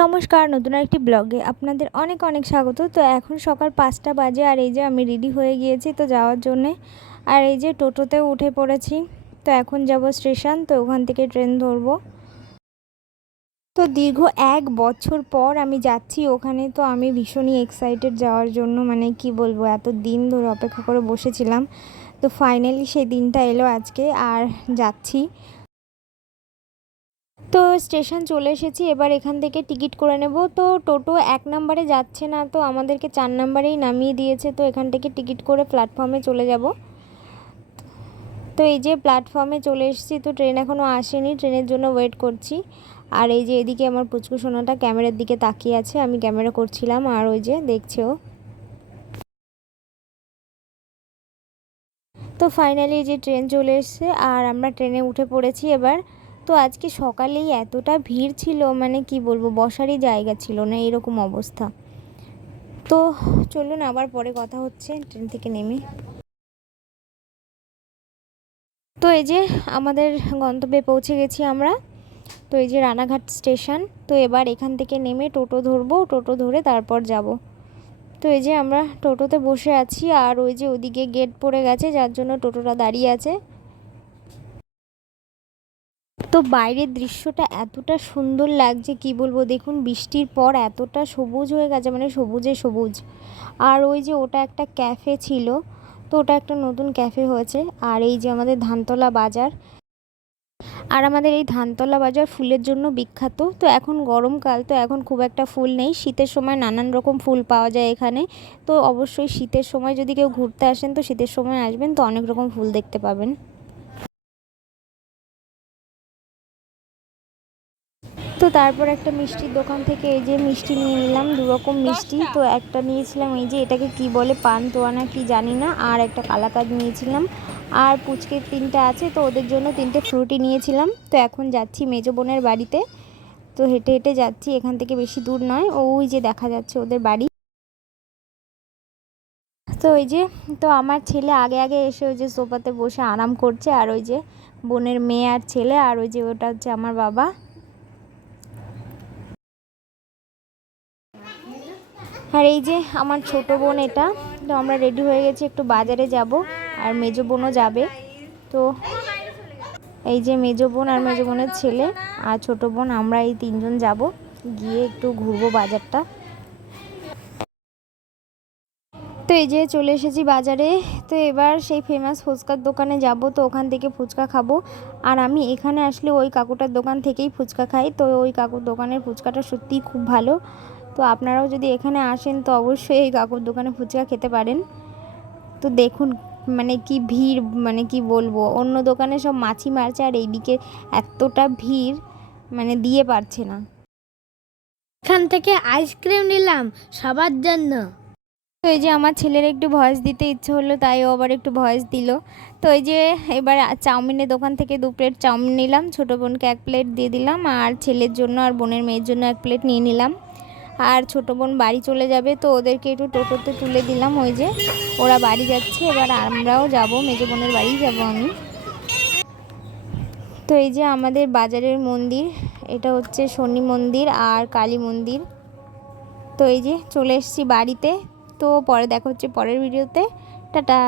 নমস্কার, নতুন একটি ব্লগে আপনাদের অনেক অনেক স্বাগত। তো এখন সকাল 5টা বাজে আর এই যে আমি রেডি হয়ে গিয়েছি তো যাওয়ার জন্যে। আর এই যে টোটোতেও উঠে পড়েছি। তো এখন যাব স্টেশন, তো ওখান থেকে ট্রেন ধরবো। তো দীর্ঘ 1 বছর পর আমি যাচ্ছি ওখানে। তো আমি ভীষণই এক্সাইটেড যাওয়ার জন্য, মানে কি বলবো, এত দিন ধরে অপেক্ষা করে বসেছিলাম। তো ফাইনালি সেই দিনটা এলো আজকে আর যাচ্ছি। তো স্টেশন চলে এসেছি, এবার এখান থেকে টিকিট করে নেব। তো টোটো 1 নম্বরে যাচ্ছে না, তো আমাদেরকে 4 নম্বরেই নামিয়ে দিয়েছে। তো এখান থেকে টিকিট করে প্ল্যাটফর্মে চলে যাব। তো এই যে প্ল্যাটফর্মে চলে এসেছি, তো ট্রেন এখনও আসেনি, ট্রেনের জন্য ওয়েট করছি। আর এই যে এদিকে আমার পুচকু সোনাটা ক্যামেরার দিকে তাকিয়ে আছে, আমি ক্যামেরা করছিলাম আর ওই যে দেখছেও। তো ফাইনালি এই যে ট্রেন চলে এসেছে আর আমরা ট্রেনে উঠে পড়েছি এবার। তো আজকে সকালেই এতটা ভিড় ছিল, মানে কি বলবো, বসারই জায়গা ছিল না, এরকম অবস্থা। তো চলুন আবার পরে কথা হচ্ছে ট্রেন থেকে নেমে। তো এই যে আমাদের গন্তব্যে পৌঁছে গেছি আমরা। তো এই যে রানাঘাট স্টেশন। তো এবার এখান থেকে নেমে টোটো ধরবো, টোটো ধরে তারপর যাব। তো এই যে আমরা টোটোতে বসে আছি আর ওই যে ওদিকে গেট পড়ে গেছে, যার জন্য টোটোটা দাঁড়িয়ে আছে। তো বাইরের দৃশ্যটা এতটা সুন্দর লাগছে কি বলবো, দেখুন বৃষ্টির পর এতটা সবুজ হয়ে গেছে, মানে সবুজে সবুজ। আর ওই যে ওটা একটা ক্যাফে ছিল, তো ওটা একটা নতুন ক্যাফে হয়েছে। আর এই যে আমাদের ধানতলা বাজার। আর আমাদের এই ধানতলা বাজার ফুলের জন্য বিখ্যাত। তো এখন গরমকাল, তো এখন খুব একটা ফুল নেই, শীতের সময় নানান রকম ফুল পাওয়া যায় এখানে। তো অবশ্যই শীতের সময় যদি কেউ ঘুরতে আসেন তো শীতের সময় আসবেন, তো অনেক রকম ফুল দেখতে পাবেন। তো তারপর একটা মিষ্টির দোকান থেকে এই যে মিষ্টি নিয়ে নিলাম, 2 রকম মিষ্টি। তো একটা নিয়েছিলাম এই যে এটাকে কি বলে, পান্তুয়া না কি জানি না, আর একটা কালাকাঁদ নিয়েছিলাম। আর পুচকে 3টে আছে, তো ওদের জন্য 3টে ফ্রুটি নিয়েছিলাম। তো এখন যাচ্ছি মেজো বোনের বাড়িতে। তো হেঁটে হেঁটে যাচ্ছি, এখান থেকে বেশি দূর নয়, ওই যে দেখা যাচ্ছে ওদের বাড়ি। তো ওই যে, তো আমার ছেলে আগে আগে এসে ওই যে সোফাতে বসে আরাম করছে, আর ওই যে বোনের মেয়ে আর ছেলে, আর ওই যে ওটা হচ্ছে আমার বাবা। আর এই যে আমার ছোট বোন এটা। তো আমরা রেডি হয়ে গেছি, একটু বাজারে যাব আর মেজো বোনও যাবে। তো এই যে মেজো বোন আর মেজো বোনের ছেলে আর ছোট বোন, আমরা এই 3জন যাব, গিয়ে একটু ঘুরবো বাজারটা। তো এই যে চলে এসেছি বাজারে। তো এবার সেই ফেমাস ফুচকার দোকানে যাব, তো ওখান থেকে ফুচকা খাবো। আর আমি এখানে আসলে ওই কাকুটার দোকান থেকেই ফুচকা খাই। তো ওই কাকুর দোকানের ফুচকাটা সত্যিই খুব ভালো। তো আপনারাও যদি এখানে আসেন তো অবশ্যই এই কাকুর দোকানে ফুচকা খেতে পারেন। তো দেখুন মানে কি ভিড়, মানে কি বলবো, অন্য দোকানে সব মাছি মারছে আর এইদিকে এতটা ভিড়, মানে দিয়ে পারছে না। এখান থেকে আইসক্রিম নিলাম সবার জন্য। তো এই যে আমার ছেলের একটু ভয়েস দিতে ইচ্ছে হলো, তাই ও আবার একটু ভয়েস দিল। তো এই যে এবার চাউমিনের দোকান থেকে 2 প্লেট চাউমিন নিলাম, ছোটো বোনকে 1 প্লেট দিয়ে দিলাম, আর ছেলের জন্য আর বোনের মেয়ের জন্য 1 প্লেট নিয়ে নিলাম। আর ছোটো বোন বাড়ি চলে যাবে, তো ওদেরকে একটু টোটোতে তুলে দিলাম, ওই যে ওরা বাড়ি যাচ্ছে, এবার আমরাও যাব, মেজো বোনের বাড়ি যাব আমি। তো এই যে আমাদের বাজারের মন্দির, এটা হচ্ছে শনি মন্দির আর কালী মন্দির। তো এই যে চলে এসেছি বাড়িতে। তো পরে দেখা হচ্ছে পরের ভিডিওতে। টাটা।